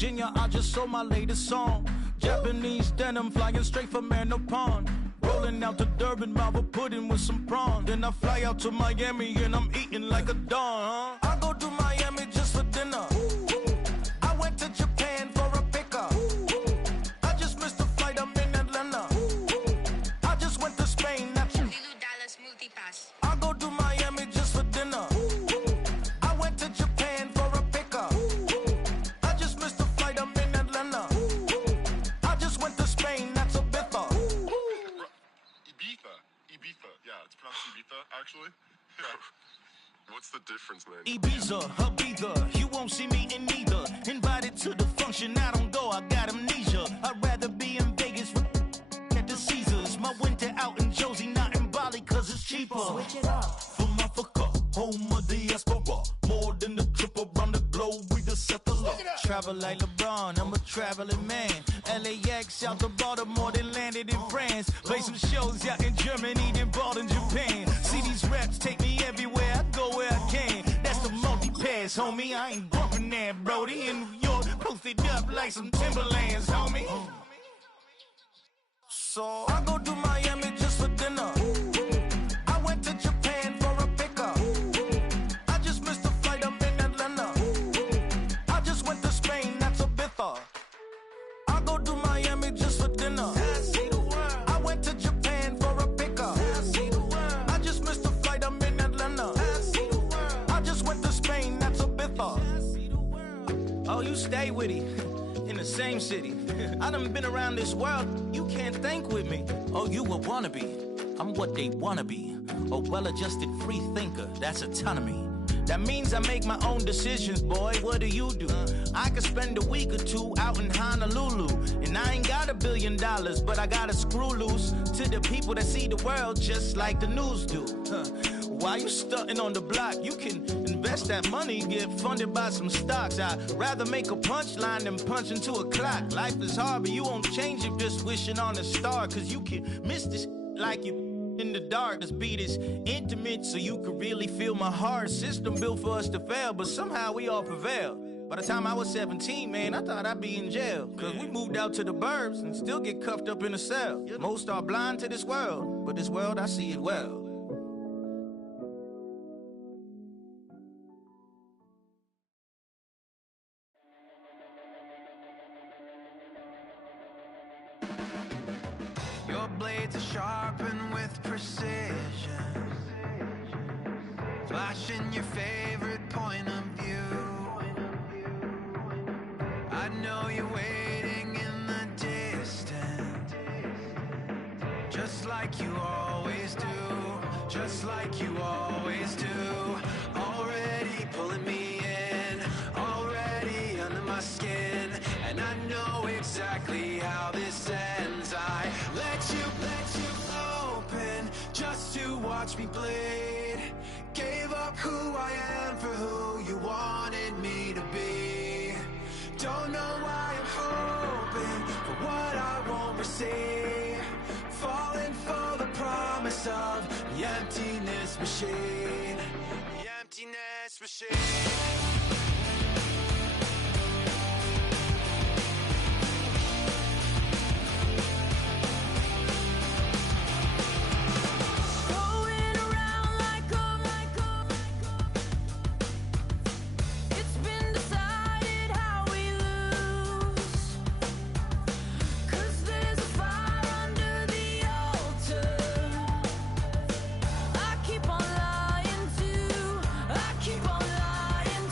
Virginia, I just sold my latest song. Japanese denim flying straight from Manapon. Rolling out to Durban, Malva pudding with some prawn. Then I fly out to Miami and I'm eating like a don. I go to Miami just for dinner. I went to Japan for a pickup. I just missed the flight, I'm in Atlanta. I just went to Spain, that's Lulu Dallas Multipass. I go to Miami just for dinner. I went to Japan for a pickup. I just missed the flight, I'm in Atlanta. I just went to Spain, that's a bitha. Ibiza. Yeah, it's pronounced Ibiza, actually. Yeah. What's the difference, man? Ibiza, Ibiza, you won't see me in neither. Invited to the function, I don't go, I got amnesia. I'd rather be in Vegas at the Caesars. My winter out in Josie, not in Bali, cause it's cheaper. Switch it up. From Africa, home of the diaspora. More than the trip around the globe, we just set the law. Travel like LeBron, I'm a traveling man. LAX out to Baltimore, then landed in France. Play some shows out in Germany, then bought in Japan. See these raps take me everywhere, I go where I can. That's the multi-pass, homie, I ain't bumping that, Brody. In New York, posted up like some Timberlands, homie. So I go to Miami just for dinner. I went to Japan for a pickup. I just missed the flight, I'm in Atlanta. I just went to Spain, that's a bitha. I go to Miami just for dinner. I went to Japan for a pickup. I just missed the flight, I'm in Atlanta. I just went to Spain, that's a bitha. Oh, you stay with it. In the same city. I done been around this world, you can't think with me. Oh, you a wannabe, I'm what they wanna be. A well-adjusted free thinker, that's autonomy. That means I make my own decisions, boy, what do you do? I could spend a week or two out in Honolulu. And I ain't got $1 billion, but I got a screw loose to the people that see the world just like the news do. While you stunting on the block, you can invest that money, get funded by some stocks. I'd rather make a punchline than punch into a clock. Life is hard, but you won't change it just wishing on a star. Cause you can miss this like you in the dark. This beat is intimate, so you can really feel my heart. System built for us to fail, but somehow we all prevail. By the time I was 17, man, I thought I'd be in jail. Cause we moved out to the burbs and still get cuffed up in a cell. Most are blind to this world, but this world I see it well. Your blades are sharpened with precision, flashing your favorite point of view. I know you're waiting in the distance, just like you always do, just like you always do. Already pulling me in, already under my skin, and I know exactly how this ends. I let you open just to watch me bleed. Gave up who I am for who you wanted me to be. Don't know why I'm hoping for what I won't receive. Falling for the promise of the emptiness machine. The emptiness machine. I keep on lying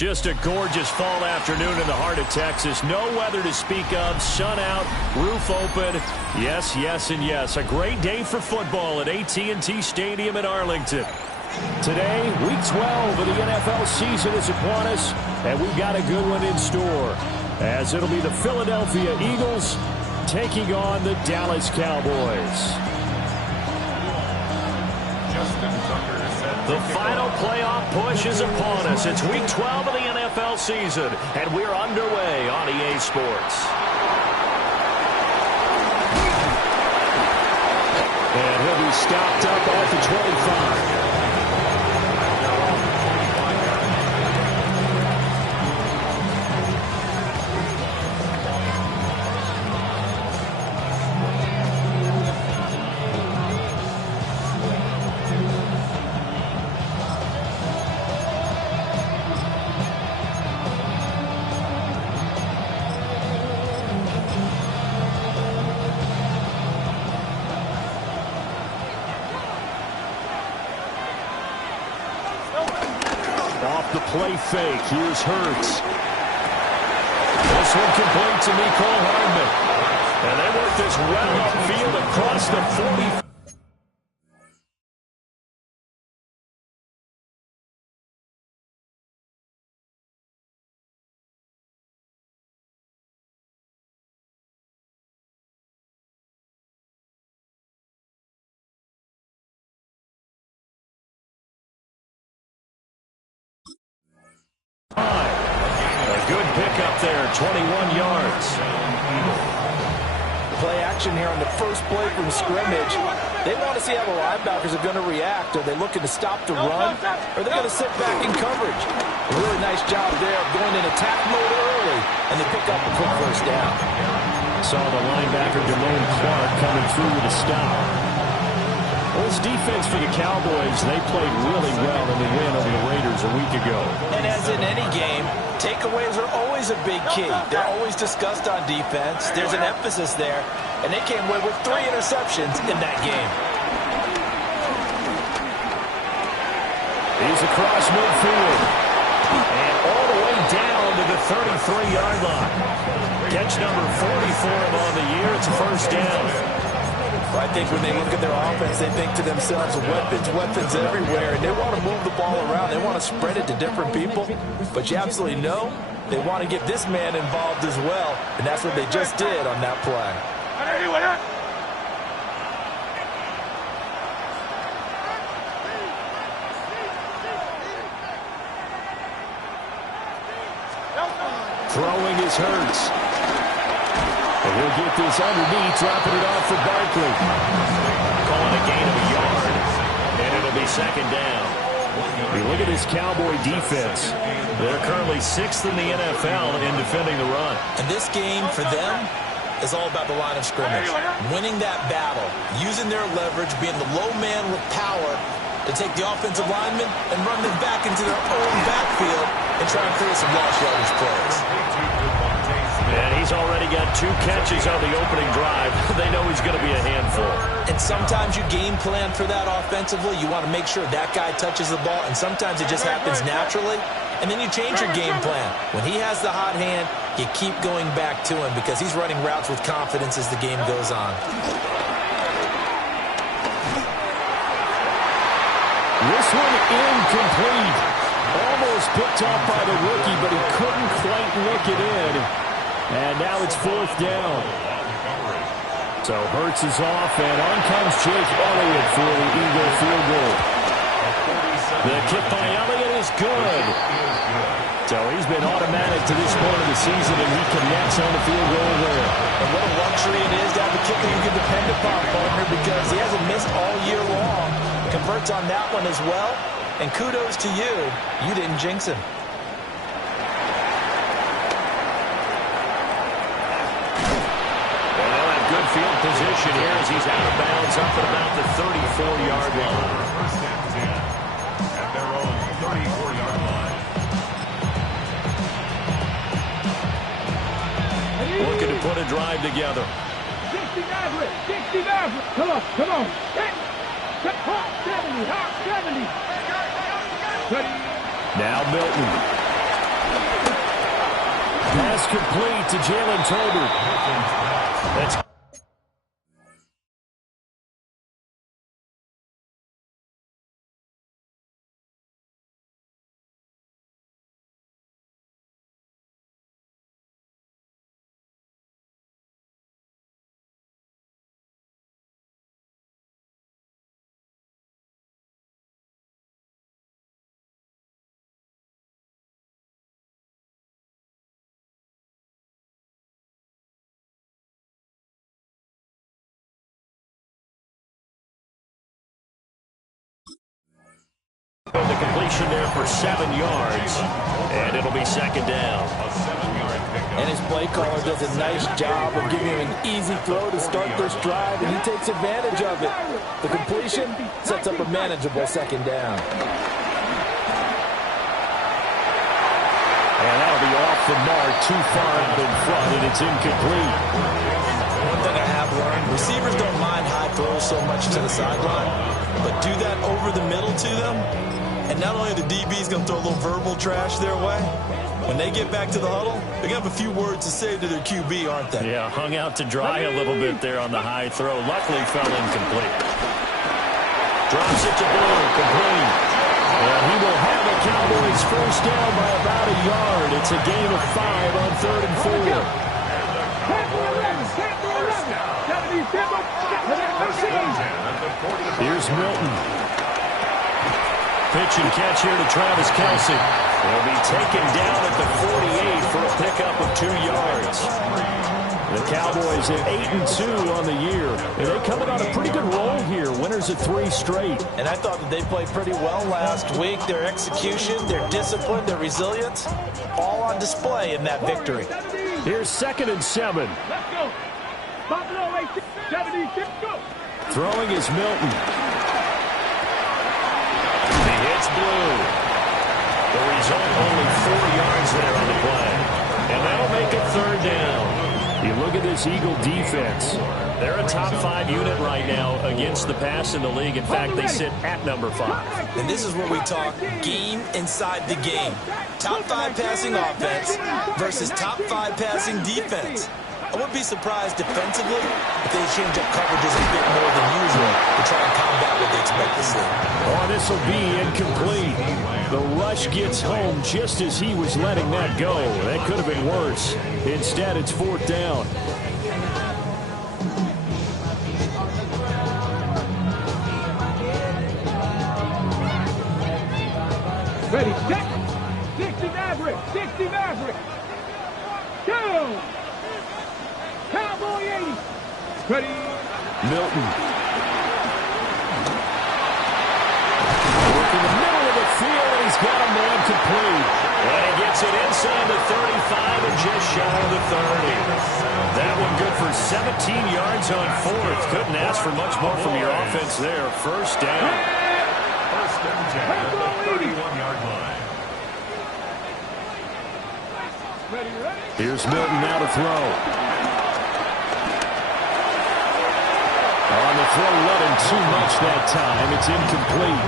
Just a gorgeous fall afternoon in the heart of Texas. No weather to speak of. Sun out, roof open. Yes, yes, and yes. A great day for football at AT&T Stadium in Arlington. Today, Week 12 of the NFL season is upon us, and we've got a good one in store, as it'll be the Philadelphia Eagles taking on the Dallas Cowboys. The final playoff push is upon us. It's Week 12 of the NFL season, and we're underway on EA Sports. And he'll be stopped up at the 25. Play fake. Here's Hurts. This one complete to Mecole Hardman. And they work this well upfield across the 40. A good pickup there, 21 yards. Play action here on the first play from scrimmage. They want to see how the linebackers are going to react. Are they looking to stop the run? Or are they going to sit back in coverage? A really nice job there of going in attack mode early, and they pick up a quick first down. Saw the linebacker Damone Clark coming through with a stop. Well, this defense for the Cowboys, they played really well in the win over the Raiders a week ago. And as in any game, takeaways are always a big key. They're always discussed on defense. There's an emphasis there, and they came away with 3 interceptions in that game. He's across midfield. And all the way down to the 33-yard line. Catch number 40 for him on the year. It's a first down. I think when they look at their offense, they think to themselves, weapons everywhere, and they want to move the ball around. They want to spread it to different people, but you absolutely know they want to get this man involved as well, and that's what they just did on that play. Throwing is Hurts. And he'll get this underneath, dropping it off for Barkley. Calling a gain of a yard, and it'll be second down. You look at this Cowboy defense. They're currently 6th in the NFL in defending the run. And this game for them is all about the line of scrimmage. Winning that battle, using their leverage, being the low man with power to take the offensive linemen and run them back into their own backfield and try and create some lost yardage plays. And he's already got 2 catches on the opening drive. They know he's going to be a handful. And sometimes you game plan for that offensively. You want to make sure that guy touches the ball, and sometimes it just happens naturally. And then you change your game plan. When he has the hot hand, you keep going back to him because he's running routes with confidence as the game goes on. This one incomplete. Almost picked off by the rookie, but he couldn't quite look it in. And now it's 4th down. So Hurts is off, and on comes Jake Elliott for the Eagle field goal. The kick by Elliott is good. So he's been automatic to this point of the season, and he connects on the field goal there. And what a luxury it is to have a kicker you can depend upon, partner, because he hasn't missed all year long. Converts on that one as well. And kudos to you. You didn't jinx him. Well, they'll have good field position here as he's out of bounds up at about the 34-yard line. First and 10 at their own 34-yard line. Looking to put a drive together. 60 Maverick. Come on. 70, 70. Now Milton. Pass complete to Jalen Tolbert. That's the completion there for 7 yards, and it'll be second down. And his play caller does a nice job of giving him an easy throw to start this drive, and he takes advantage of it. The completion sets up a manageable second down. And that'll be off the mark, too far out in front, and it's incomplete. One thing I have learned, receivers don't mind high throws so much to the sideline, but do that over the middle to them, and not only the DB's going to throw a little verbal trash their way, when they get back to the huddle, they're going to have a few words to say to their QB, aren't they? Yeah, hung out to dry a little bit there on the high throw. Luckily fell incomplete. Drops it to Blue, complete. And he will have the Cowboys first down by about a yard. It's a gain of 5 on 3rd and 4. Here's Milton. Pitch and catch here to Travis Kelce. He'll be taken down at the 48 for a pickup of 2 yards. The Cowboys at 8-2 on the year. And they coming on a pretty good roll here. Winners of 3 straight. And I thought that they played pretty well last week. Their execution, their discipline, their resilience, all on display in that victory. Here's 2nd and 7. Let's go. Buffalo 76, go. Throwing is Milton. He hits Blue. The result, only 4 yards there on the play. And that'll make it 3rd down. You look at this Eagle defense. They're a top 5 unit right now against the pass in the league. In fact, they sit at number 5. And this is where we talk game inside the game. Top 5 passing offense versus top 5 passing defense. I wouldn't be surprised defensively if they change up coverages a bit more than usual to try and combat what they expect to see. Oh, this will be incomplete. The rush gets home just as he was letting that go. That could have been worse. Instead, it's 4th down. Ready, set. 60 Maverick, 60 Maverick. Go. Cowboy 80. Ready. Milton. Work in the middle of the field, and he's got a man complete. And he gets it inside the 35 and just shy of the 30. That one good for 17 yards on 4th. Couldn't ask for much more from your offense there. First down. First and 10 at the 31-yard line. Ready, ready. Here's Milton now to throw. On the throw, wasn't too much that time. It's incomplete.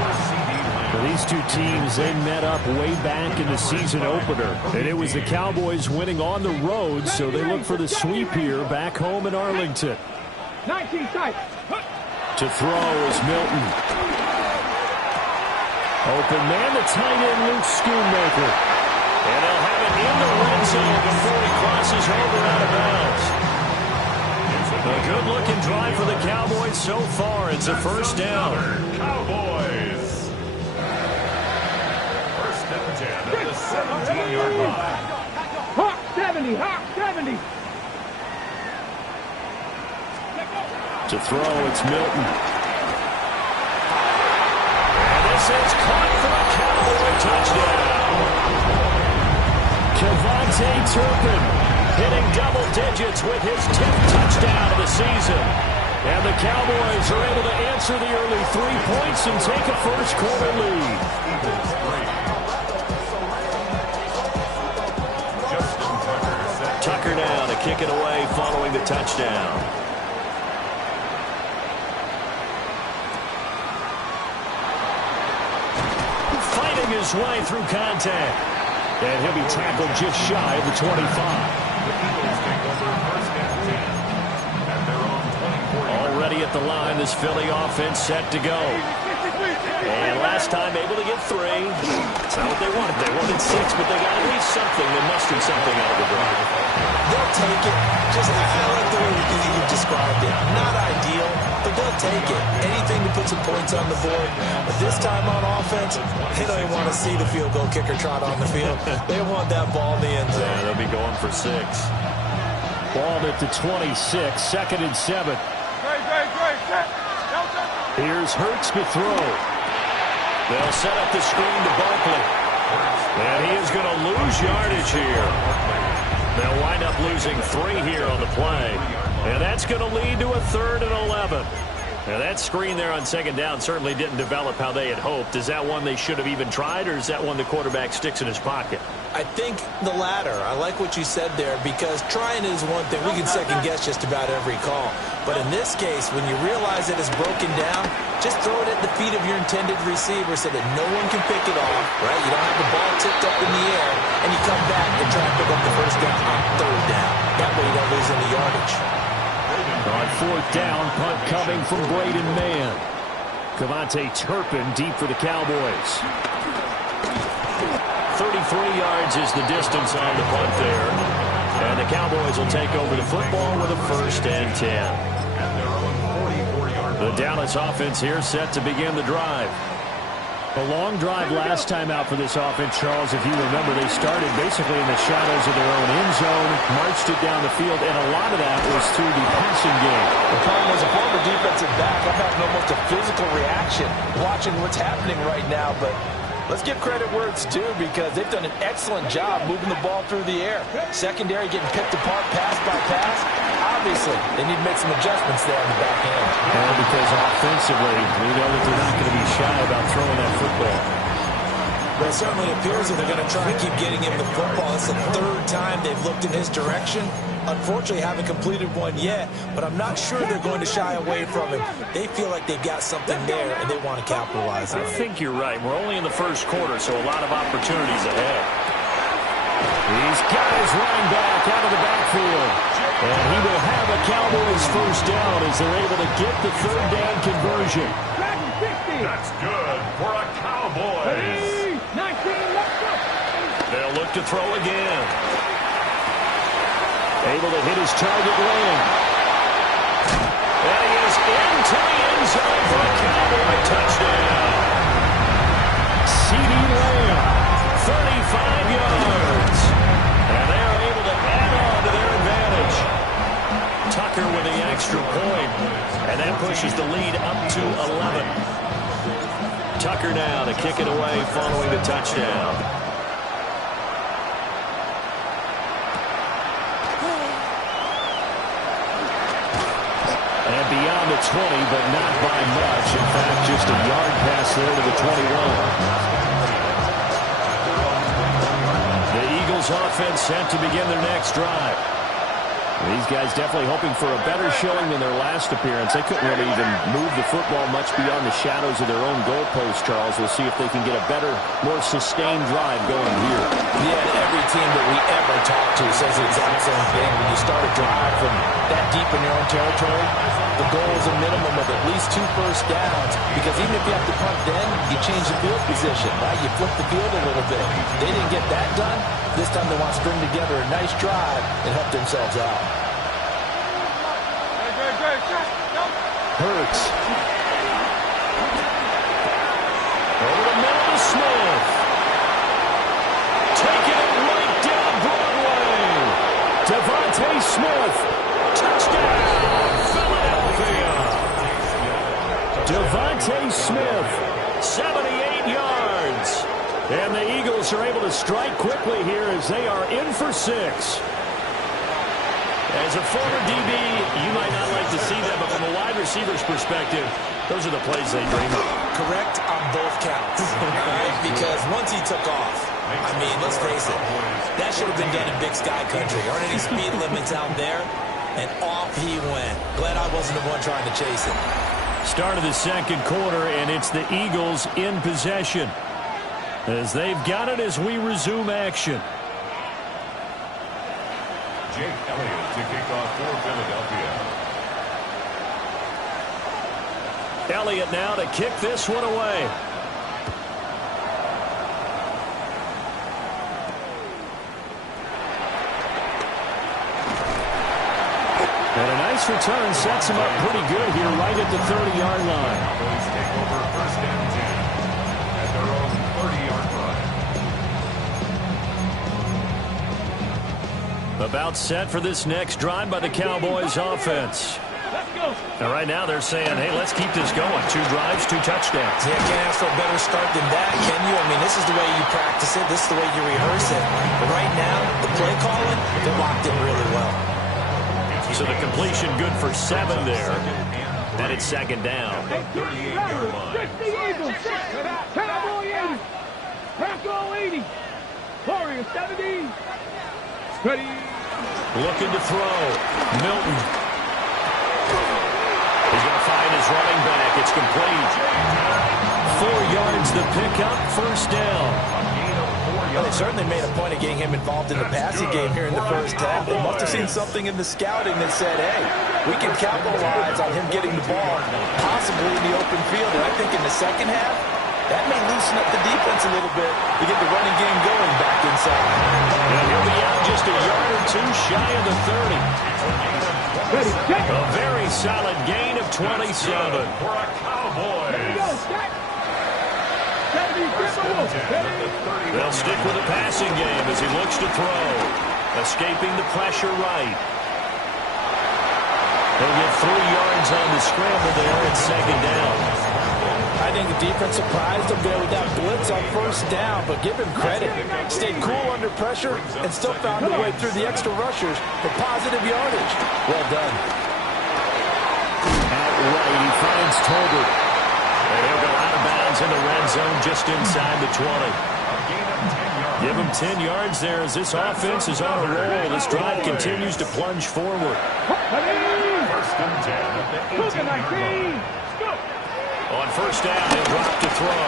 For these two teams, they met up way back in the season opener. And it was the Cowboys winning on the road, so they look for the sweep here back home in Arlington. 19 tight. To throw is Milton. Open man, the tight end, Luke Schoonmaker. And they'll have it in the red zone before he crosses over out of bounds. A good-looking drive for the Cowboys so far. It's a first down. Cowboys. First and 10 at the 17-yard line. Hawk 70, Hawk 70. To throw, it's Milton. And this is caught for a Cowboy touchdown. Kevontae Turpin hitting double digits with his 10th touchdown of the season. And the Cowboys are able to answer the early 3 points and take a first-quarter lead. Tucker now to kick it away following the touchdown. Fighting his way through contact. And he'll be tackled just shy of the 25. The Eagles take over first and 10 at their own 20-40. Already at the line, this Philly offense set to go. And last time able to get 3. That's not what they wanted. They wanted 6, but they got at least something. They mustered something out of the drive. They'll take it. Just, I like the way you've described it. Not ideal, but they'll take it. Anything to put some points on the board. But this time on offense, they don't even want to see the field goal kicker trot on the field. They want that ball in the end zone. Yeah, they'll be going for 6. Ball at the 26, 2nd and 7. Here's Hurts to throw. They'll set up the screen to Barkley. And he is going to lose yardage here. They'll wind up losing 3 here on the play. And that's going to lead to a 3rd and 11. Now that screen there on 2nd down certainly didn't develop how they had hoped. Is that one they should have even tried, or is that one the quarterback sticks in his pocket? I think the latter. I like what you said there, because trying is one thing. We can second guess just about every call. But in this case, when you realize that it's broken down, just throw it at the feet of your intended receiver so that no one can pick it off, right? You don't have the ball tipped up in the air, and you come back and try to pick up the first down on 3rd down. That way you don't lose any yardage. On 4th down, punt coming from Braden Mann. Cavante Turpin deep for the Cowboys. 33 yards is the distance on the punt there. And the Cowboys will take over the football with a 1st and 10. The Dallas offense here set to begin the drive. A long drive last time out for this offense, Charles. If you remember, they started basically in the shadows of their own end zone, marched it down the field, and a lot of that was through the passing game. The problem was a former defensive back. I'm having almost a physical reaction watching what's happening right now, but let's give credit where it's due, because they've done an excellent job moving the ball through the air. Secondary getting picked apart pass by pass. Obviously, they need to make some adjustments there on the back end. And because offensively, we know that they're not going to be shy about throwing that football. Well, it certainly appears that they're going to try and keep getting him the football. It's the 3rd time they've looked in his direction. Unfortunately, haven't completed one yet, but I'm not sure they're going to shy away from him. They feel like they've got something there, and they want to capitalize on it. I think you're right. We're only in the 1st quarter, so a lot of opportunities ahead. He's got his running back out of the backfield. And he will have a Cowboys 1st down as they're able to get the 3rd down conversion. That's good for a Cowboys. They'll look to throw again. Able to hit his target lane. And he is into the end zone for a Cowboy touchdown. CeeDee Lamb, 35 yards. And they are able to add on to their advantage. Tucker with the extra point, and that pushes the lead up to 11. Tucker now to kick it away following the touchdown. And beyond the 20, but not by much. In fact, just a yard pass there to the 21. The Eagles offense set to begin their next drive. These guys definitely hoping for a better showing than their last appearance. They couldn't really even move the football much beyond the shadows of their own goalpost, Charles. We'll see if they can get a better, more sustained drive going here. Yeah, every team that we ever talk to says the exact same thing. When you start a drive from that deep in your own territory, the goal is a minimum of at least 2 first downs, because even if you have to punt then, you change the field position, right? You flip the field a little bit. They didn't get that done. This time they want to string together a nice drive and help themselves out. Hurts. Over the middle to Smith. Taking it right down Broadway. Devontae Smith. Touchdown, Philadelphia. Devontae Smith, 78 yards. And the Eagles are able to strike quickly here as they are in for 6. As a former DB, you might not like to see that, but from a wide receiver's perspective, those are the plays they dream of. Correct on both counts, right? Because once he took off, I mean, let's face it, that should have been done in Big Sky Country. There aren't any speed limits out there, and off he went. Glad I wasn't the one trying to chase him. Start of the 2nd quarter, and it's the Eagles in possession. as they've got it as we resume action. Jake Elliott to kick off for Philadelphia. Elliott now to kick this one away. And a nice return sets him up pretty good here right at the 30-yard line. Cowboys take over first and 10 at their own 30-yard line. About set for this next drive by the Cowboys offense. Let's go. And right now they're saying, hey, let's keep this going. 2 drives, 2 touchdowns. Yeah, can't ask for a better start than that, can you? I mean, this is the way you practice it. This is the way you rehearse it. But right now, the play calling, they're locked in really well. So the completion good for 7 there. And it's second down. 38-yard line. 60 Eagles. Cowboy 80. Paco 80. Warrior 70. Ready. Looking to throw. Milton. He's going to find his running back. It's complete. 4 yards the pickup. First down. Well, they certainly made a point of getting him involved in the passing game here in the first half. They must have seen something in the scouting that said, hey, we can capitalize on him getting the ball, possibly in the open field. And I think in the second half, that may loosen up the defense a little bit to get the running game going back inside. And he'll be out just a yard or 2 shy of the 30. A very solid gain of 27. For a Cowboys. They'll stick with the passing game as he looks to throw. Escaping the pressure right. They'll get 3 yards on the scramble there at second down. I think the defense surprised him there with that blitz on first down, but give him credit. Stayed cool under pressure and still found a way through the extra rushers for positive yardage. Well done. Out right, he finds Tolbert. And he'll go out of bounds in the red zone just inside the 20. Give him 10 yards there as this offense is on a roll. This drive continues to plunge forward. First and 10 at the 18-yard line. On first down, he'll drop to throw.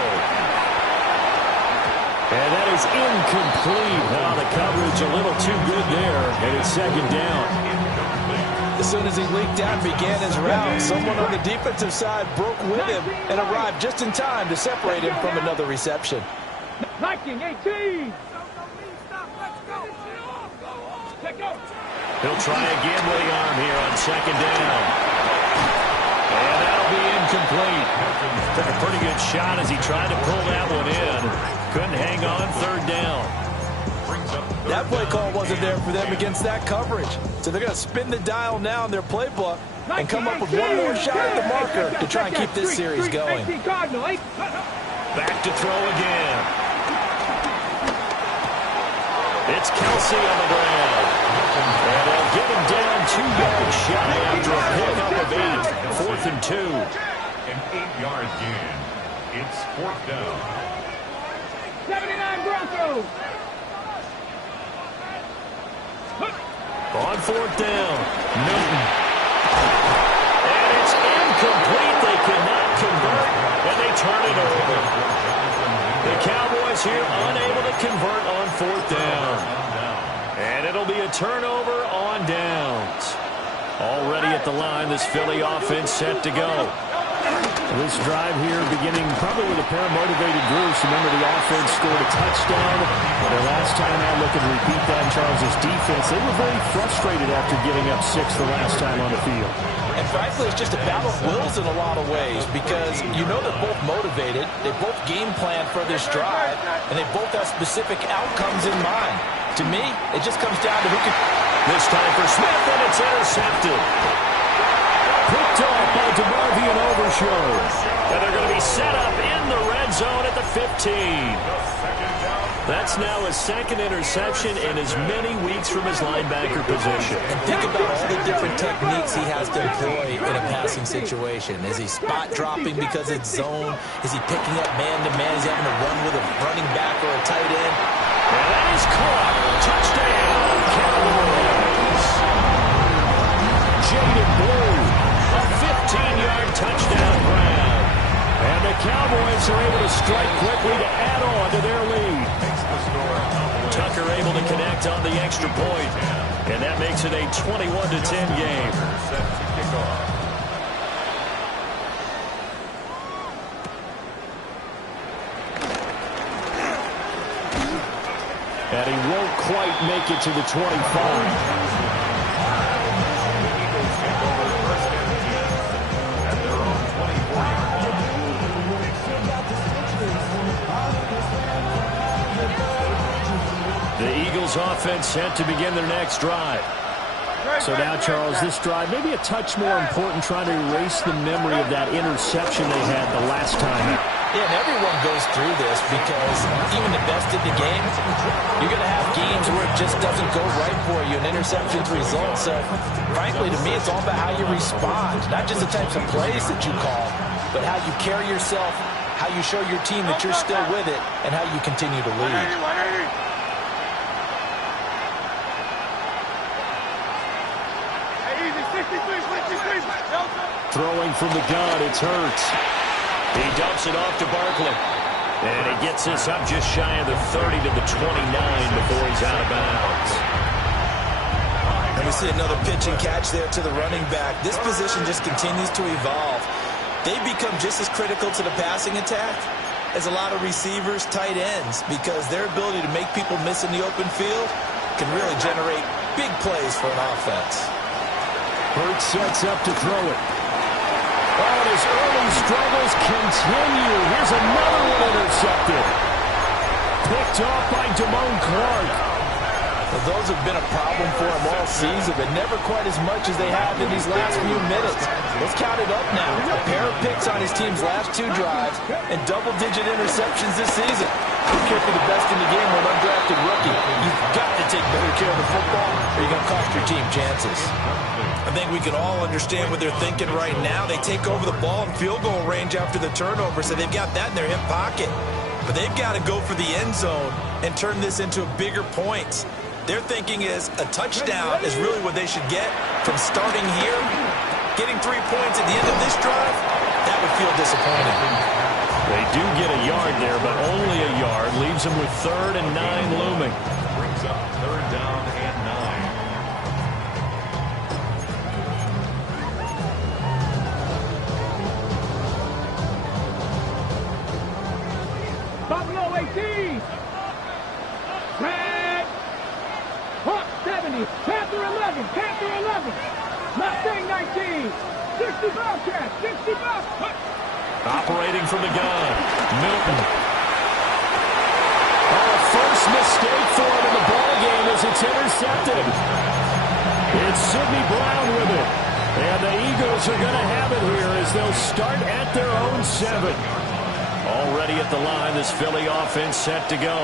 And that is incomplete. Now the coverage a little too good there, and it's second down. As soon as he leaked out and began his route, someone on the defensive side broke with him and arrived just in time to separate him from another reception. 19-18. He'll try again with the arm here on second down. And that'll be incomplete. Took a pretty good shot as he tried to pull that one in. Couldn't hang on, third down. That play call wasn't there for them against that coverage. So they're going to spin the dial now in their playbook and come up with one more shot at the marker to try and keep this series going. Back to throw again. It's Kelsey on the ground. And they'll get him down 2 yards shy after a pickup of 8. 4th and 2. An 8-yard gain. It's 4th down. 79 Broncos. On 4th down, Newton. And it's incomplete. They cannot convert, and they turn it over. The Cowboys here unable to convert on 4th down. And it'll be a turnover on downs. Already at the line, this Philly offense set to go. This drive here beginning probably with a pair of motivated Bruce. Remember, the offense scored a touchdown. Their last time out, looking to repeat that in Charles' defense. They were very frustrated after giving up 6 the last time on the field. And frankly, it's just a battle of wills in a lot of ways because you know they're both motivated. They both game plan for this drive, and they both have specific outcomes in mind. To me, it just comes down to who can... This time for Smith, and it's intercepted. Picked off by DeMarvion Overshow. And they're going to be set up in the red zone at the 15. That's now his 2nd interception in as many weeks from his linebacker position. And think about all the different techniques he has to employ in a passing situation. Is he spot dropping because it's zone? Is he picking up man-to-man? Is he having to run with a running back or a tight end? And that is caught. Touchdown, Cowboys. Jaden Blue, a 15-yard touchdown grab. And the the Cowboys are able to strike quickly to add on to their lead. Tucker able to connect on the extra point, and that makes it a 21-10 game. Set to kick off. And he won't quite make it to the 25. The Eagles offense set to begin their next drive. So now, Charles, this drive maybe a touch more important, trying to erase the memory of that interception they had the last time out. Yeah, and everyone goes through this because even the best in the game, you're going to have games where it just doesn't go right for you, and interceptions result. So, frankly, to me, it's all about how you respond, not just the types of plays that you call, but how you carry yourself, how you show your team that you're still with it, and how you continue to lead. Throwing from the gun, it's Hurts. He dumps it off to Barkley. And he gets this up just shy of the 30 to the 29 before he's out of bounds. And we see another pitch and catch there to the running back. This position just continues to evolve. They become just as critical to the passing attack as a lot of receivers, tight ends, because their ability to make people miss in the open field can really generate big plays for an offense. Hurts sets up to throw it. Oh, and his early struggles continue. Here's another one intercepted. Picked off by Damone Clark. Well, those have been a problem for him all season, but never quite as much as they have in these last few minutes. Let's count it up now. A pair of picks on his team's last 2 drives and double-digit interceptions this season. Don't care for the best in the game or an undrafted rookie. You've got to take better care of the football or you're going to cost your team chances. I think we can all understand what they're thinking right now. They take over the ball in field goal range after the turnover, so they've got that in their hip pocket. But they've got to go for the end zone and turn this into bigger points. Their thinking is a touchdown is really what they should get from starting here. Getting 3 points at the end of this drive, that would feel disappointing. They do get a yard there, but only a yard. Leaves them with 3rd and 9 looming. Brings up 3rd down and 9. Buffalo 18. Red. Hawk 70. Panther 11. Panther 11. Mustang 19. 60 Bobcat. 60 Bobcat. Operating from the gun. Milton. Oh, first mistake for him in the ball game as it's intercepted. It's Sidney Brown with it. And the Eagles are going to have it here as they'll start at their own 7. Already at the line, this Philly offense set to go.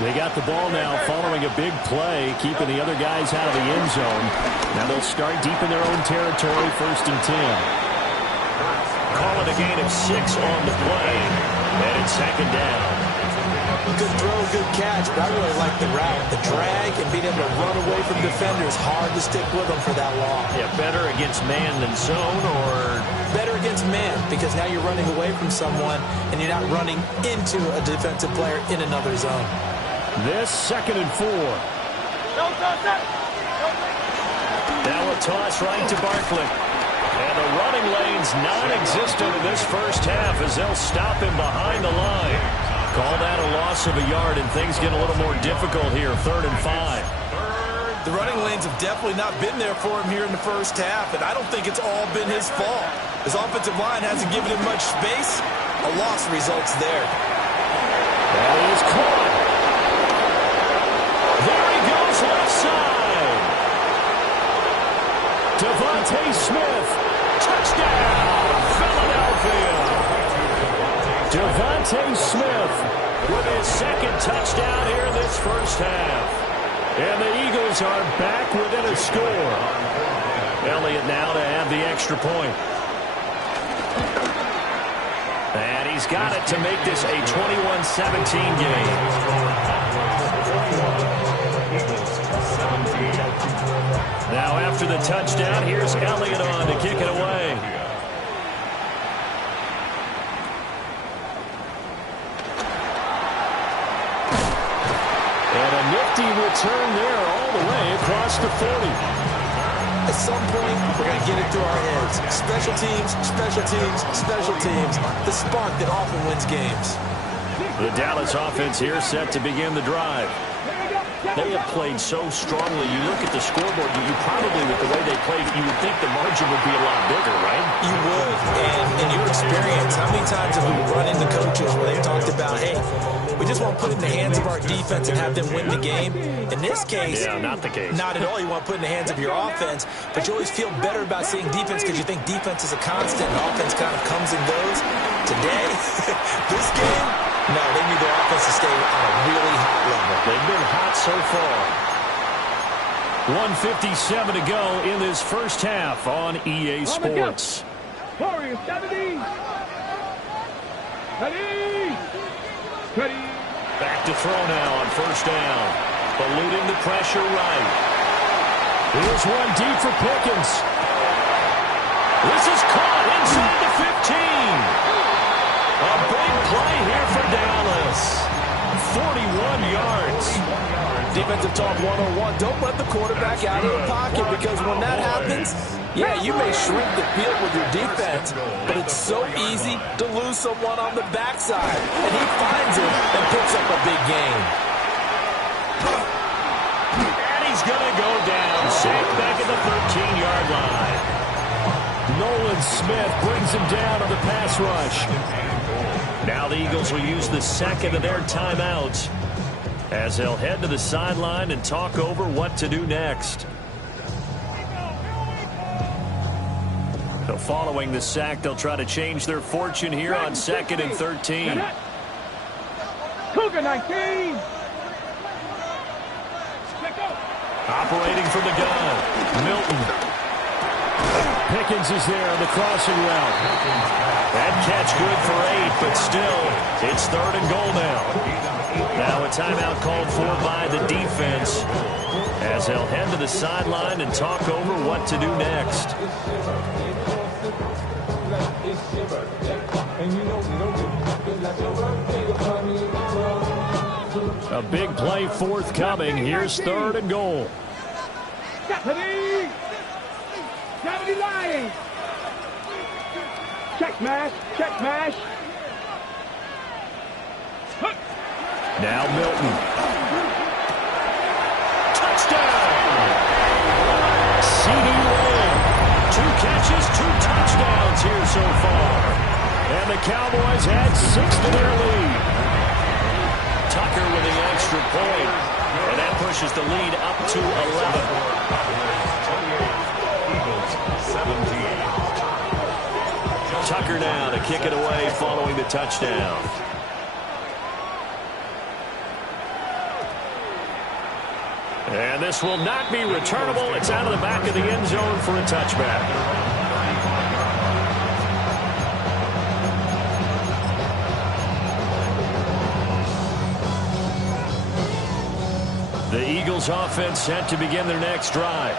They got the ball now following a big play, keeping the other guys out of the end zone. Now they'll start deep in their own territory, 1st and 10. Call it a gain of 6 on the play, and it's 2nd down. Good throw, good catch, but I really like the route. The drag and being able to run away from defenders, hard to stick with them for that long. Yeah, better against man than zone, or better against man, because now you're running away from someone and you're not running into a defensive player in another zone. This 2nd and 4. Now a toss right to Barkley. And the running lane's non-existent in this first half as they'll stop him behind the line. Call that a loss of a yard, and things get a little more difficult here, 3rd and 5. The running lanes have definitely not been there for him here in the first half, and I don't think it's all been his fault. His offensive line hasn't given him much space. A loss results there. That is caught. There he goes left side. Devontae Smith. Touchdown, Philadelphia. Devontae Smith with his 2nd touchdown here in this first half. And the Eagles are back within a score. Elliott now to add the extra point. And he's got it to make this a 21-17 game. Now after the touchdown, here's Elliott on to kick it away. return there all the way across the 40. At some point, we're going to get it through our heads. Special teams, special teams, special teams. The spark that often wins games. The Dallas offense here set to begin the drive. They have played so strongly. You look at the scoreboard, you probably, with the way they played, you would think the margin would be a lot bigger, right? You would. And in your experience, how many times have we run into coaches where they've talked about, hey, we just want to put it in the hands of our defense and have them win the game? In this case, yeah, not the case. Not at all. You want to put it in the hands of your offense, but you always feel better about seeing defense because you think defense is a constant and offense kind of comes and goes. Today, this game, no, they need their offense to stay on a really hot level. They've been hot so far. 1:57 to go in this first half on EA Sports. Warriors 70. Ready. Back to throw now on first down. Eluding the pressure right. Here's one deep for Pickens. This is caught inside the 15. A big play here for Dallas. 41 yards. Defensive talk 101. Don't let the quarterback out of the pocket, because when that happens, yeah, you may shrink the field with your defense, but it's so easy to lose someone on the backside. And he finds it and picks up a big gain. And he's going to go down. Safe back at the 13-yard line. Nolan Smith brings him down on the pass rush. Now the Eagles will use the second of their timeouts as they'll head to the sideline and talk over what to do next. So following the sack, they'll try to change their fortune here on 2nd and 13. Cougar 19. Operating from the gun, Milton. Pickens is there on the crossing route. That catch good for 8, but still, it's 3rd and goal now. Now a timeout called for by the defense as they'll head to the sideline and talk over what to do next. A big play forthcoming. Here's 3rd and goal. Gravity line. Check mash. Now Milton. Touchdown! CD Lamb. 2 catches, 2 touchdowns here so far. And the Cowboys add 6 to their lead. Tucker with the extra point. And that pushes the lead up to 11. Tucker now to kick it away following the touchdown. And this will not be returnable. It's out of the back of the end zone for a touchback. The Eagles offense set to begin their next drive.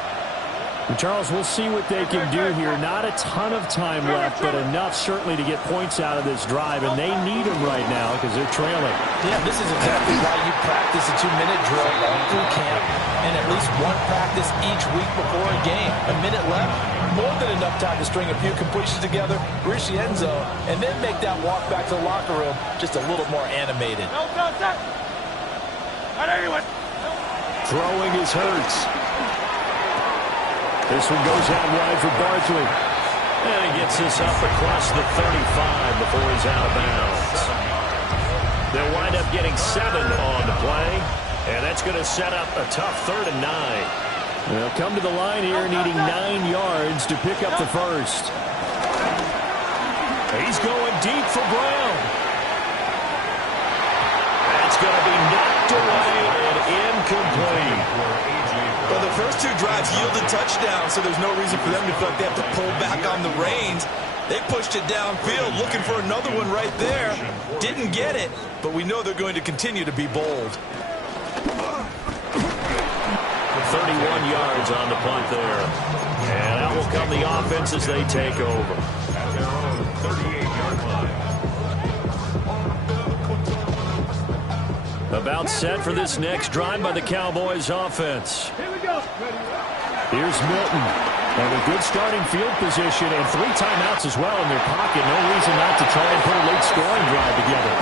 And Charles, we'll see what they can do here. Not a ton of time left, but enough certainly to get points out of this drive, and they need them right now because they're trailing. Yeah, this is exactly why you practice a 2-minute drill all through camp and at least one practice each week before a game. A minute left, more than enough time to string a few completions together, reach the end zone, and then make that walk back to the locker room just a little more animated. Throwing is Hurts. This one goes out wide for Barkley. And he gets this up across the 35 before he's out of bounds. They'll wind up getting 7 on the play. And that's going to set up a tough 3rd and 9. They'll come to the line here needing 9 yards to pick up the first. He's going deep for Brown. That's going to be knocked away and incomplete. Well, the first 2 drives yielded touchdowns, so there's no reason for them to feel like they have to pull back on the reins. They pushed it downfield, looking for another one right there. Didn't get it, but we know they're going to continue to be bold. 31 yards on the punt there. And out will come the offense as they take over. At their own 38-yard line. About set for this next drive by the Cowboys offense. Here we go. Here's Milton. And a good starting field position and 3 timeouts as well in their pocket. No reason not to try and put a late scoring drive together.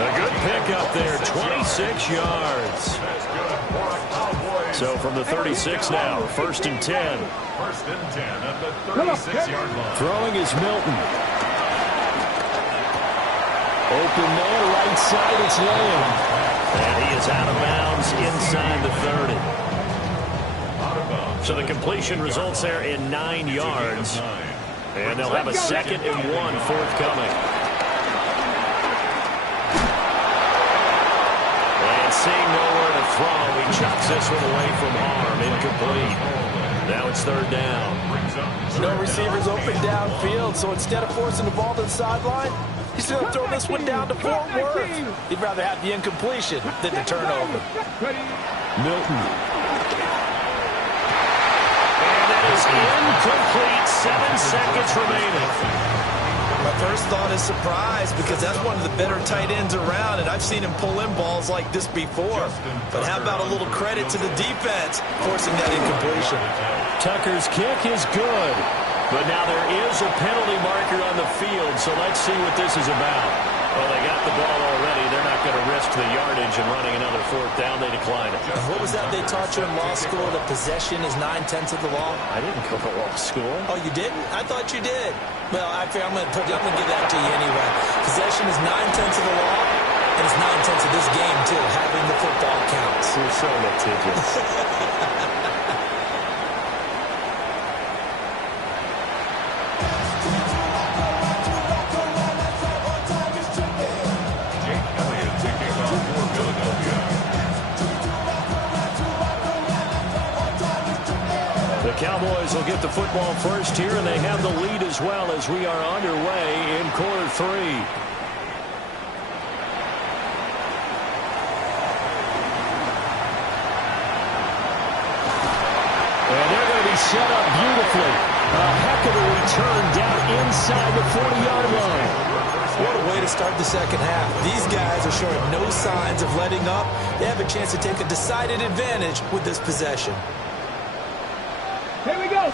A good pickup there, 26 yards. So from the 36 now, 1st and 10. 1st and 10 at the 36-yard line. Throwing is Milton. Open man, right side, it's Lamb. And he is out of bounds inside the 30. So the completion results there in 9 yards. And they'll have a 2nd and 1 forthcoming. And seeing nowhere to throw, he chucks this one away from harm. Incomplete. Now it's 3rd down. No receivers open downfield, so instead of forcing the ball to the sideline, he's going to throw this one down to Fort Worth. He'd rather have the incompletion than the turnover. Milton. And that is incomplete. 7 seconds remaining. My first thought is surprise because that's one of the better tight ends around, and I've seen him pull in balls like this before. But how about a little credit to the defense forcing that incompletion? Tucker's kick is good. But now there is a penalty marker on the field, so let's see what this is about. Well, they got the ball already. They're not going to risk the yardage and running another 4th down. They decline it. What was that they taught you in law school? That possession is 9/10 of the law? I didn't go to law school. Oh, you didn't? I thought you did. Well, I'm going to give that to you anyway. Possession is 9/10 of the law, and it's 9/10 of this game, too. Having the football counts. You're so litigious. The Cowboys will get the football first here, and they have the lead as well as we are underway in quarter 3. And they're going to be set up beautifully. A heck of a return down inside the 40-yard line. What a way to start the second half. These guys are showing no signs of letting up. They have a chance to take a decided advantage with this possession. Here we go.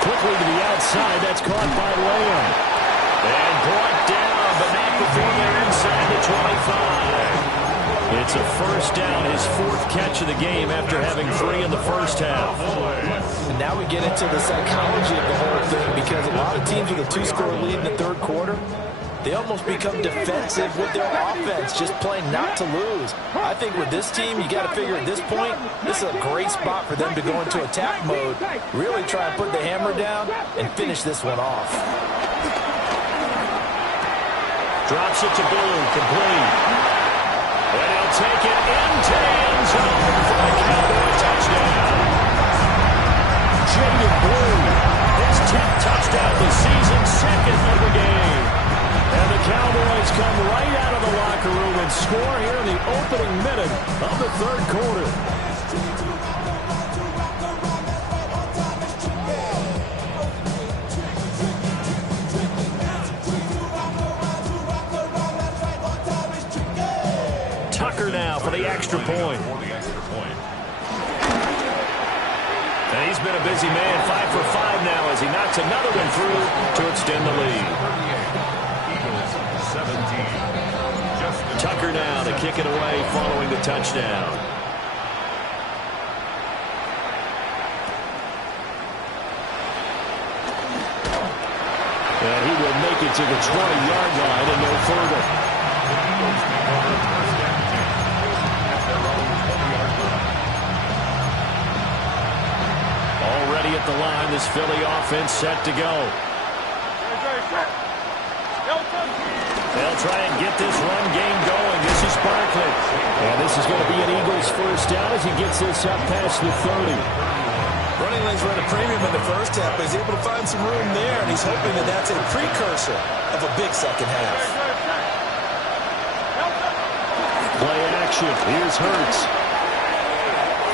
Quickly to the outside. That's caught by Lamb. And brought down, but not before they're inside the 25. It's a 1st down, his 4th catch of the game after having 3 in the first half. And now we get into the psychology of the whole thing because a lot of teams with a 2-score lead in the 3rd quarter, they almost become defensive with their offense, just playing not to lose. I think with this team, you got to figure at this point, this is a great spot for them to go into attack mode, really try and put the hammer down and finish this one off. Drops it to Blue, complete. And he'll take it into the end zone for a Cowboy touchdown. Jaden Blue, his 10th touchdown of the season, 2nd of the game. And the Cowboys come right out of the locker room and score here in the opening minute of the 3rd quarter. Tucker now for the extra point. And he's been a busy man, 5 for 5 now as he knocks another one through to extend the lead. Tucker now to kick it away following the touchdown. And he will make it to the 20-yard line and no further. Already at the line, this Philly offense set to go. They'll try and get this run game going. This is Barkley. And this is going to be an Eagles 1st down as he gets this up past the 30. Running lanes were at a premium in the first half, but he's able to find some room there, and he's hoping that that's a precursor of a big second half. Play action. Here's Hurts.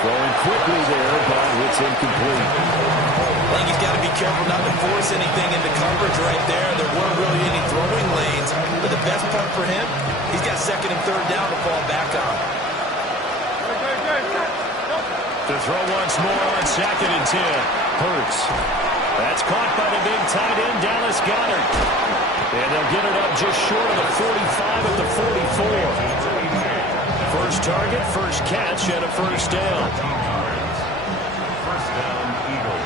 Throwing quickly there, but it's incomplete. I think he's got to be careful not to force anything into coverage right there. There weren't really any throwing lanes. But the best part for him, he's got second and third down to fall back on. To throw once more on second and 10. Hurts. That's caught by the big tight end, Dallas Goedert. And they'll get it up just short of the 45 at the 44. First target, first catch, and a first down. First down, Eagles.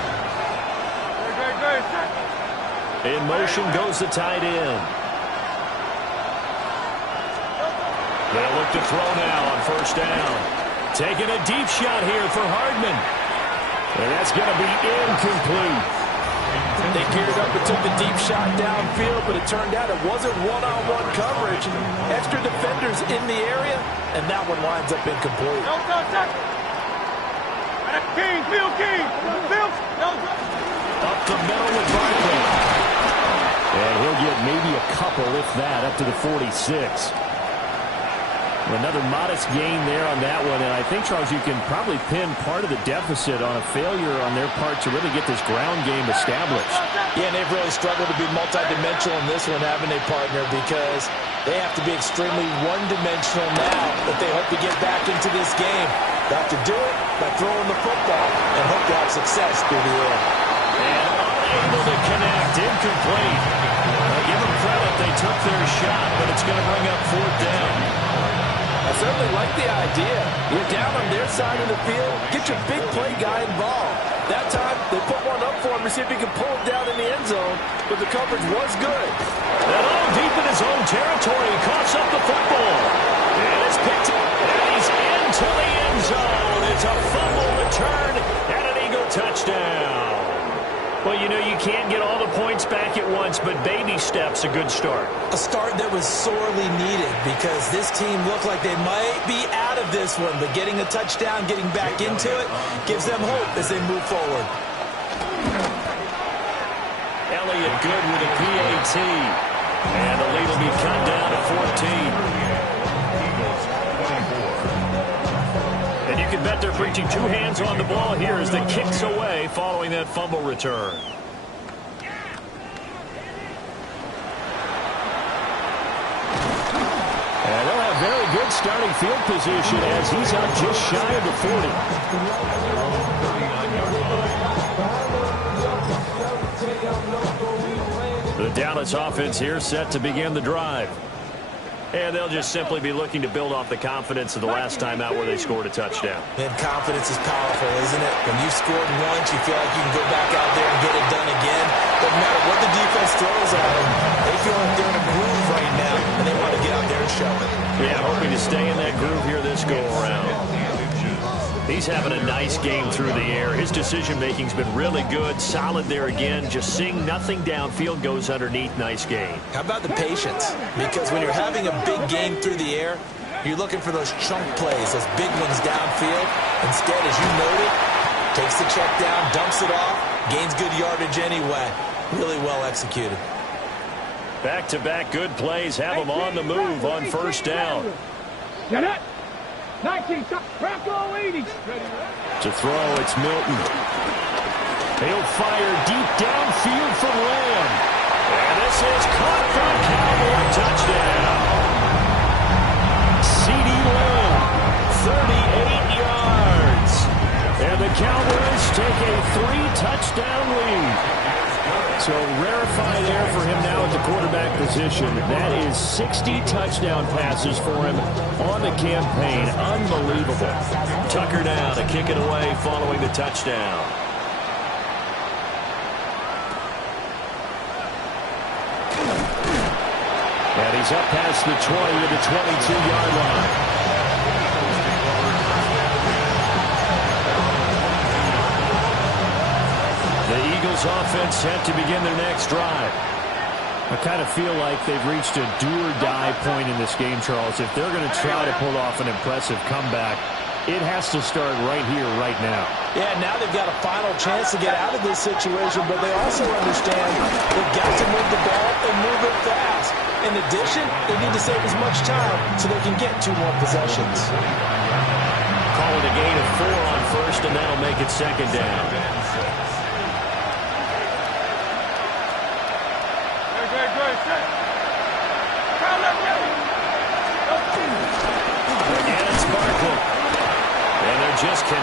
In motion goes the tight end. They'll look to throw now on first down. Taking a deep shot here for Hardman. And that's going to be incomplete. They geared up and took the deep shot downfield, but it turned out it wasn't one-on-one coverage. Extra defenders in the area, and that one winds up incomplete. Up the middle with Barkley. And he'll get maybe a couple, if that, up to the 46. Another modest gain there on that one, and I think, Charles, you can probably pin part of the deficit on a failure on their part to really get this ground game established. Yeah, and they've really struggled to be multidimensional in this one, haven't they, partner, because they have to be extremely one-dimensional now if they hope to get back into this game. They have to do it by throwing the football and hope to have success through the air. And unable to connect, incomplete. Give them credit, they took their shot, but it's going to bring up fourth down. I certainly like the idea. You're down on their side of the field. Get your big play guy involved. That time, they put one up for him to see if he can pull it down in the end zone, but the coverage was good. And all deep in his own territory, he coughs up the football. And it's picked up, and he's into the end zone. It's a fumble return and an Eagle touchdown. Well, you know, you can't get all the points back at once, but baby steps, a good start. A start that was sorely needed because this team looked like they might be out of this one, but getting a touchdown, getting back into it, gives them hope as they move forward. Elliott good with a PAT. And the lead will be cut down to 14. And you can bet they're preaching two hands on the ball here as the kick's away following that fumble return. And they'll have very good starting field position as he's up just shy of the 40. The Dallas offense here set to begin the drive. And they'll just simply be looking to build off the confidence of the last time out where they scored a touchdown. And confidence is powerful, isn't it? When you've scored once, you feel like you can go back out there and get it done again. Doesn't matter what the defense throws at them. They feel like they're in a groove right now, and they want to get out there and show it. Yeah, hoping to stay in that groove here this go-around. He's having a nice game through the air. His decision-making's been really good. Solid there again. Just seeing nothing downfield, goes underneath. Nice game. How about the patience? Because when you're having a big game through the air, you're looking for those chunk plays, those big ones downfield. Instead, as you noted, takes the check down, dumps it off, gains good yardage anyway. Really well executed. Back-to-back good plays have him on the move on first down. Get it. 19, Bronco 80. To throw, it's Milton. He'll fire deep downfield from Lamb. And this is caught for a Cowboy touchdown. CeeDee Lamb, 38 yards. And the Cowboys take a 3-touchdown lead. So rarefied air for him now at the quarterback position. That is 60 touchdown passes for him on the campaign. Unbelievable. Tucker now to kick it away following the touchdown. And he's up past the 20 to the 22-yard line. The Eagles offense set to begin their next drive. I kind of feel like they've reached a do-or-die point in this game, Charles. If they're going to try to pull off an impressive comeback, it has to start right here, right now. Yeah, now they've got a final chance to get out of this situation, but they also understand they've got to move the ball and move it fast. In addition, they need to save as much time so they can get 2 more possessions. Call it a gain of 4 on first, and that'll make it second down.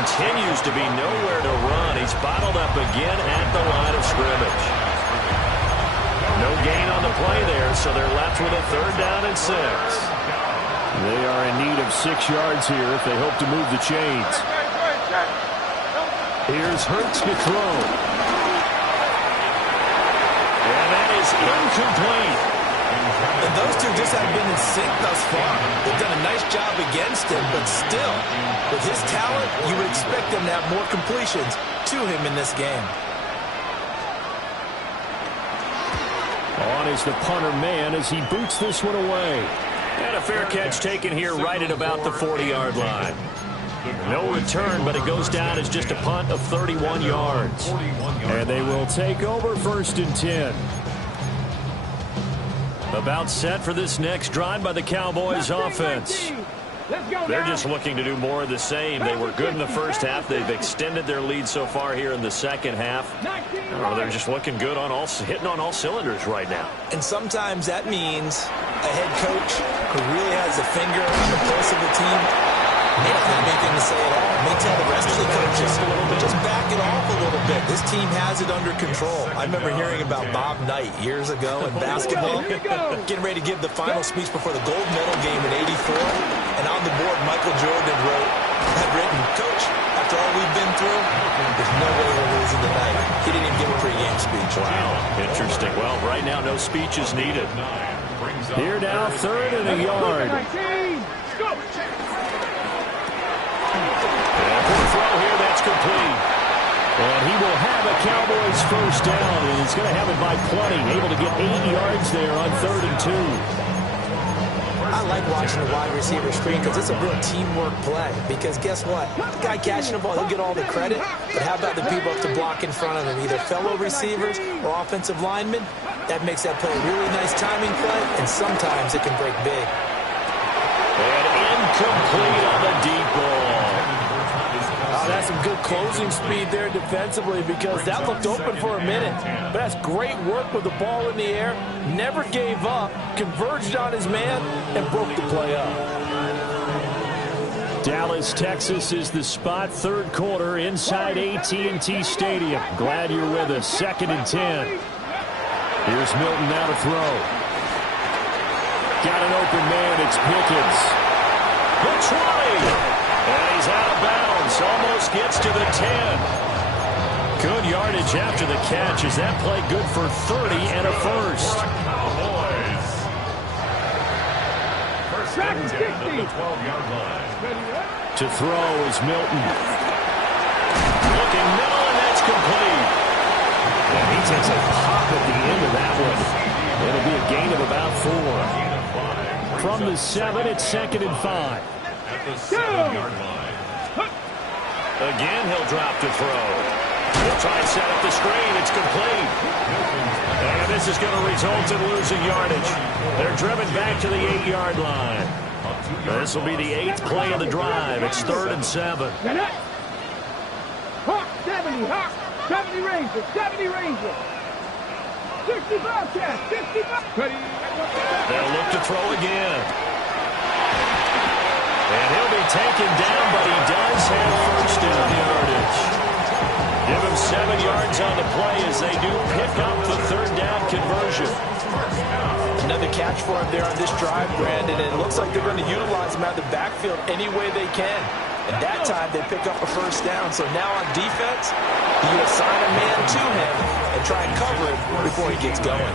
continues to be nowhere to run. He's bottled up again at the line of scrimmage. No gain on the play there, so they're left with a 3rd down and 6. They are in need of 6 yards here if they hope to move the chains. Here's Hurts to throw. And that is incomplete. And those two just have been in sync thus far. They've done a nice job against him, but still, with his talent, you would expect them to have more completions to him in this game. On is the punter man as he boots this one away. And a fair catch taken here right at about the 40-yard line. No return, but it goes down as just a punt of 31 yards. And they will take over 1st and 10. About set for this next drive by the Cowboys offense. They're just looking to do more of the same. They were good in the first half. They've extended their lead so far here in the second half. They're just looking good on hitting on all cylinders right now. And sometimes that means a head coach who really has a finger on the pulse of the team may not have anything to say at all. May tell the rest of the coaches, just back it off a little bit. This team has it under control. I remember hearing about Bob Knight years ago in basketball, getting ready to give the final speech before the gold medal game in '84. And on the board, Michael Jordan had written, "Coach, after all we've been through, there's no way we're losing tonight." He didn't even give a pregame speech. Wow, interesting. Well, right now, no speech is needed. Here now, 3rd and a yard. Throw here, that's complete. And he will have a Cowboys 1st down, and he's going to have it by plenty. Able to get 8 yards there on 3rd and 2. I like watching the wide receiver screen because it's a real teamwork play. Because guess what? The guy catching the ball, he'll get all the credit. But how about the people up to block in front of him? Either fellow receivers or offensive linemen. That makes that play a really nice timing play, and sometimes it can break big. And incomplete on the deep ball. That's some good closing speed there defensively because that looked open for a minute. But that's great work with the ball in the air. Never gave up, converged on his man, and broke the play up. Dallas, Texas is the spot. 3rd quarter inside AT&T Stadium. Glad you're with us. 2nd and 10. Here's Milton now to throw. Got an open man. It's Pickens. The 20. And he's out of bounds. Almost gets to the 10. Good yardage after the catch. Is that play good for 30 and a 1st? First and 10 at the 12-yard line. To throw is Milton. Looking middle, and that's complete. And he takes a pop at the end of that one. It'll be a gain of about 4. From the 7, it's 2nd and 5. At the 7-yard line. Again, he'll drop to throw. He'll try and set up the screen. It's complete. And this is going to result in losing yardage. They're driven back to the 8-yard line. This will be the 8th play of the drive. It's 3rd and 7. Hawk 70, Hawk 70 Ranger, 70 Ranger. 60 Bobcat, 60 Bobcat. They'll look to throw again. And he'll be taken down, but he does have 1st down yardage. Give him 7 yards on the play as they do pick up the 3rd down conversion. Another catch for him there on this drive, Brandon, and it looks like they're going to utilize him out of the backfield any way they can. And that time they pick up a 1st down. So now on defense, you assign a man to him and try and cover him before he gets going.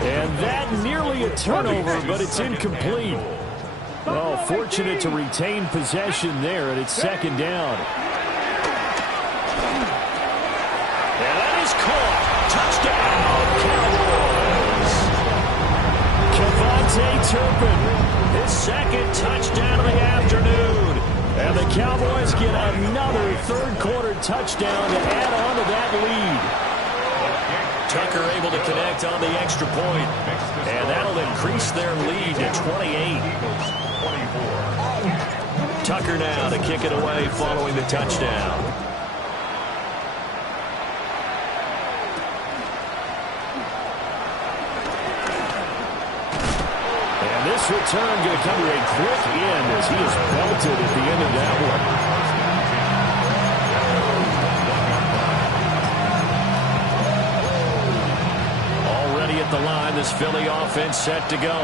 And that nearly a turnover, but it's incomplete. Well, fortunate to retain possession there, and it's 2nd down. And that is caught. Touchdown, Cowboys. Kevontae Turpin, his 2nd touchdown of the afternoon. And the Cowboys get another 3rd quarter touchdown to add on to that lead. Tucker able to connect on the extra point. And that'll increase their lead to 28. Tucker now to kick it away following the touchdown. And this return going to come to a quick end as he is belted at the end of that one. at the line. This Philly offense set to go.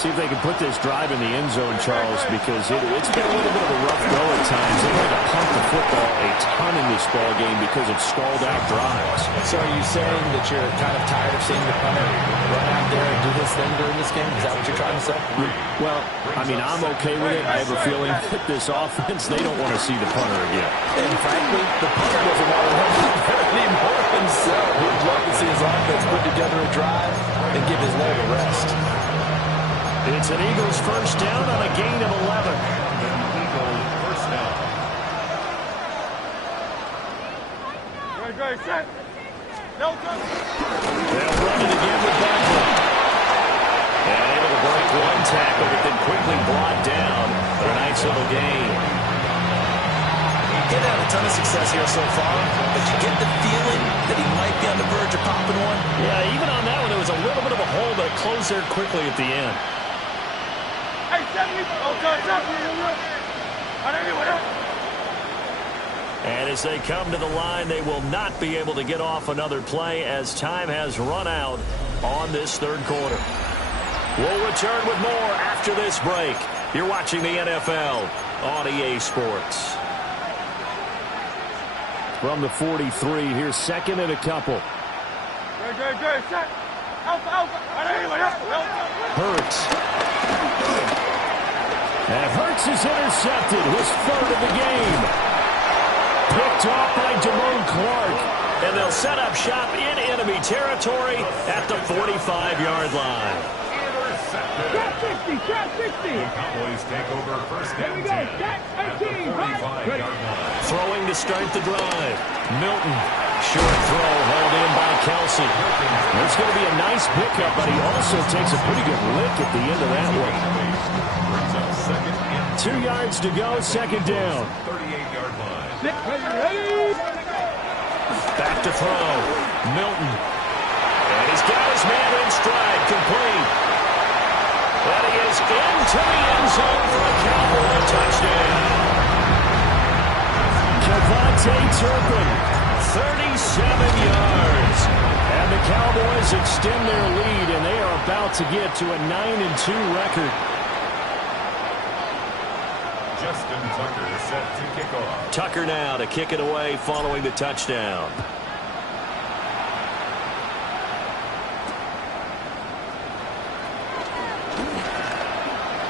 See if they can put this drive in the end zone, Charles, because it's been a little bit of a rough go at times. They've had to punt the football a ton in this ball game because of stalled-out drives. So are you saying that you're kind of tired of seeing the punter run out there and do this thing during this game? Is that what you're trying to say? Well, I mean, I'm okay with it. I have a feeling that this offense, they don't want to see the punter again. And frankly, the punter doesn't want to run out there anymore himself. He'd love to see his offense put together a drive and give his leg a rest. It's an Eagles first down on a gain of 11. Eagles first down. Good, set. No, go. They'll run it again with Barkley. And able to break one tackle, but then quickly brought down for a nice little gain. He's had a ton of success here so far, but you get the feeling that he might be on the verge of popping one. Yeah, even on that one, there was a little bit of a hole, but it closed there quickly at the end. Hey, 70. Oh, good, And as they come to the line, they will not be able to get off another play as time has run out on this third quarter. We'll return with more after this break. You're watching the NFL on EA Sports. From the 43, here's second and a couple. Good, set. Hurts. And Hurts is intercepted, his third of the game. Picked off by Damone Clark. And they'll set up shop in enemy territory at the 45-yard line. Shot 60, shot 60. The Cowboys take over first Here down we go, 10 set, at the 18, 45-yard line. Throwing to start the drive. Milton. Short throw hauled in by Kelsey. It's going to be a nice pickup, but he also takes a pretty good lick at the end of that one. Brings up second and 2 yards to go, second down. 38-yard line. Ready. Back to throw. Milton. And he's got his man in stride, complete. And he is into the end zone for a Cowboy touchdown. Kevontae Turpin, 37 yards. And the Cowboys extend their lead, and they are about to get to a 9-2 record. Justin Tucker is set to kick off. Tucker now to kick it away following the touchdown.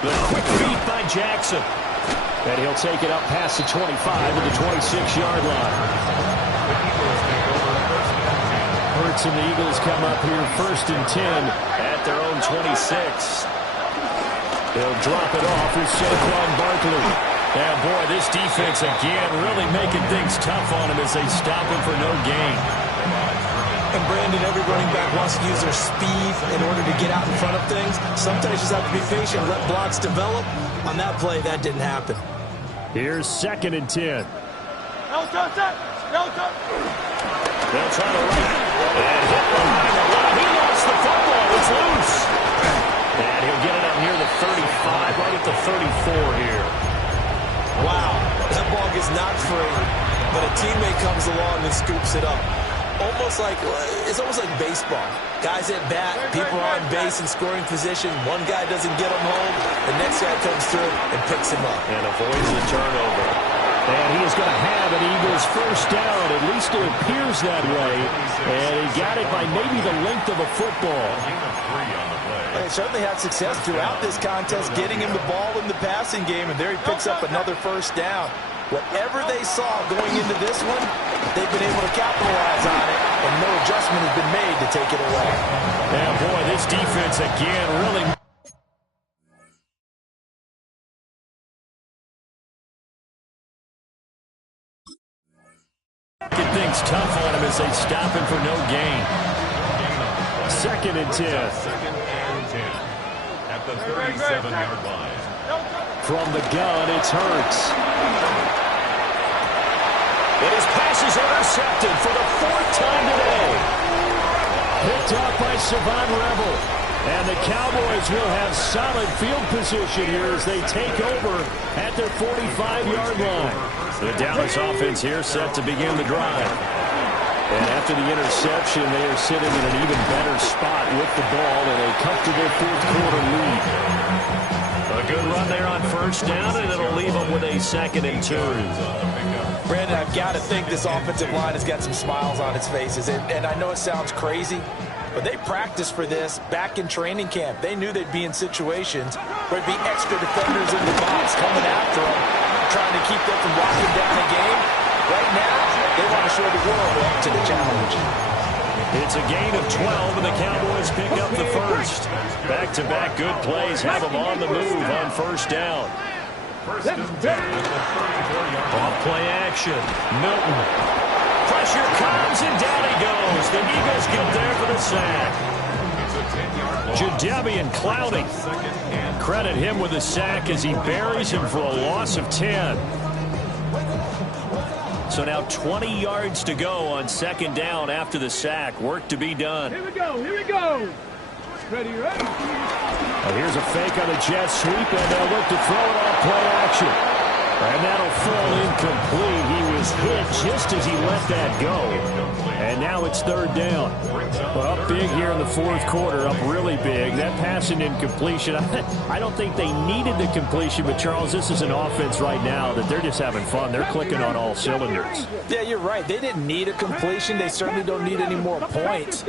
The quick feed by Jackson. And he'll take it up past the 25 to the 26-yard line. The Eagles take over first down 10. Hurts and the Eagles come up here first and 10 at their own 26. They'll drop it off with Saquon Barkley. And boy, this defense again really making things tough on him as they stop him for no gain. And Brandon, every running back wants to use their speed in order to get out in front of things. Sometimes you just have to be patient and let blocks develop. On that play, that didn't happen. Here's second and 10. No touch, no touch. They'll try to run it. And hit behind the line. He lost the football. It's loose. And he'll get it up near the 35, right at the 34 here. Wow, that ball gets knocked free, but a teammate comes along and scoops it up. It's almost like baseball. Guys at bat, people are on base in scoring position. One guy doesn't get him home, the next guy comes through and picks him up. And avoids the turnover. And he is going to have an Eagles first down. At least it appears that way. And he got it by maybe the length of a football. They certainly had success throughout this contest, getting him the ball in the passing game, and there he picks up another first down. Whatever they saw going into this one, they've been able to capitalize on it, and no adjustment has been made to take it away. And boy, this defense again really... Get things tough on him as they stop him for no gain. Second and 10. Second and 10 at the 37-yard line. From the gun, it's Hurts. And his pass is intercepted for the fourth time today. Picked off by Savon Rebel. And the Cowboys will have solid field position here as they take over at their 45-yard line. The Dallas offense here set to begin the drive. And after the interception, they are sitting in an even better spot with the ball in a comfortable fourth-quarter lead. A good run there on first down, and it'll leave them with a 2nd and 2. Brandon, I've got to think this offensive line has got some smiles on its faces. And I know it sounds crazy, but they practiced for this back in training camp. They knew they'd be in situations where there'd be extra defenders in the box coming after them, trying to keep them from locking down the game. Right now, they want to show the world they're up to the challenge. It's a gain of 12, and the Cowboys pick up the first. Back-to-back good plays have them on the move on first down. First and 10 at the 34-yard Off play action. Milton. Pressure comes, and down he goes. The Eagles get there for the sack. It's a 10-yard loss. Jadeveon Clowney. Second and Credit him with the sack as he buries him for a loss of 10. So now 20 yards to go on 2nd down after the sack. Work to be done. Here we go. Here we go. Ready, ready. Here's a fake on the jet sweep, and they'll look to throw it off play action. And that'll fall incomplete. He was hit just as he let that go. And now it's 3rd down. Well, up big here in the 4th quarter, up really big. That pass and incompletion, I don't think they needed the completion, but Charles, this is an offense right now that they're just having fun. They're clicking on all cylinders. Yeah, you're right. They didn't need a completion. They certainly don't need any more points.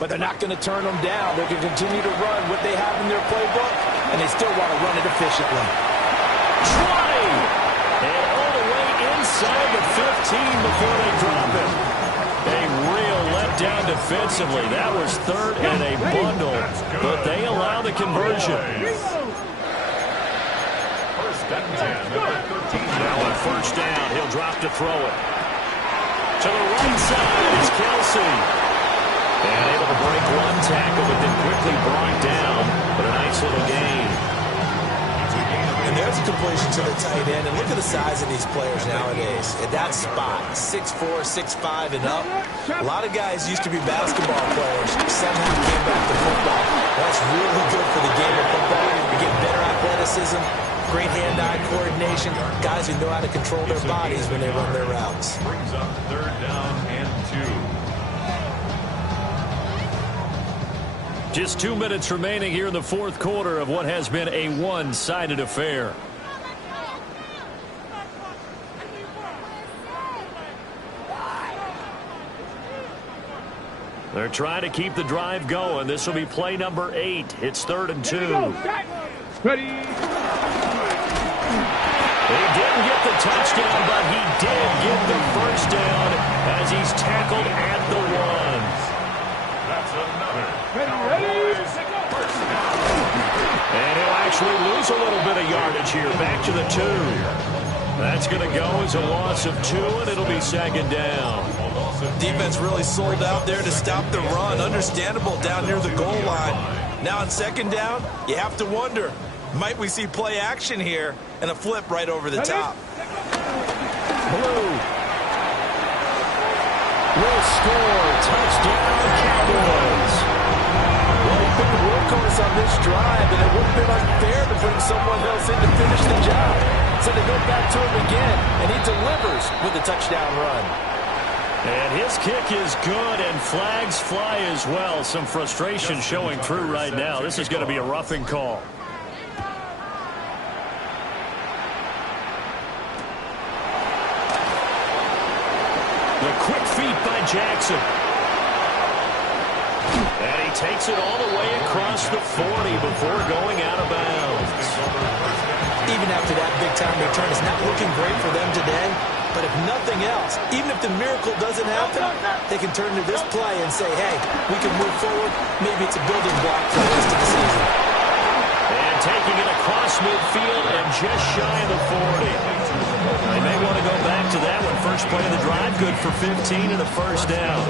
But they're not going to turn them down. They can continue to run what they have in their playbook, and they still want to run it efficiently. 20! And all the way inside the 15 before they drop him. A real letdown defensively. That was 3rd and a bundle, but they allow the conversion. first and 10 at the 13. Now on first down, he'll drop to throw it. To the right side is Kelsey. And able to break one tackle, but then quickly brought down. But a nice little gain. And there's a completion to the tight end. And look at the size of these players nowadays. At that spot, 6'4", 6'5", and up. A lot of guys used to be basketball players. Somehow came back to football. That's really good for the game of football. You get better athleticism, great hand-eye coordination. Guys who know how to control their bodies when they run their routes. Brings up 3rd down and 2. Just 2 minutes remaining here in the 4th quarter of what has been a one-sided affair. They're trying to keep the drive going. This will be play number 8. It's 3rd and 2. Ready. He didn't get the touchdown, but he did get the first down as he's tackled at the 1. That's another. Ready. And he'll actually lose a little bit of yardage here. Back to the 2. That's going to go as a loss of 2, and it'll be 2nd down. Defense really sold out there to stop the run. Understandable down near the goal line. Now on 2nd down, you have to wonder, might we see play action here and a flip right over the top? Blue will score. Touchdown, Cowboys. Well, he put the workhorse on this drive, and it would have been unfair to bring someone else in to finish the job. So they go back to him again, and he delivers with a touchdown run. And his kick is good, and flags fly as well. Some frustration showing through right now. This is going to be a roughing call. The quick feet by Jackson. And he takes it all the way across the 40 before going out of bounds. Even after that big-time return, it's not looking great for them today. But if nothing else, even if the miracle doesn't happen, they can turn to this play and say, hey, we can move forward. Maybe it's a building block for the rest of the season. And taking it across midfield and just shy of the 40. They may want to go back to that one. First play of the drive, good for 15 and a first down.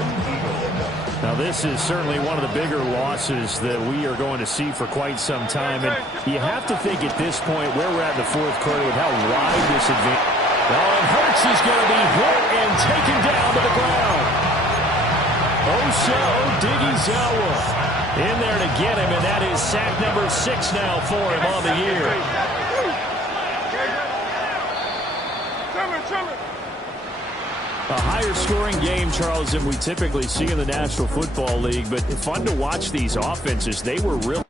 Now, this is certainly one of the bigger losses that we are going to see for quite some time. And you have to think at this point where we're at in the 4th quarter with how wide this advantage. Oh, and Hurts is going to be hit and taken down to the ground. Osa Odighizuwa in there to get him, and that is sack number 6 now for him on the year. A higher scoring game, Charles, than we typically see in the National Football League, but fun to watch these offenses. They were real.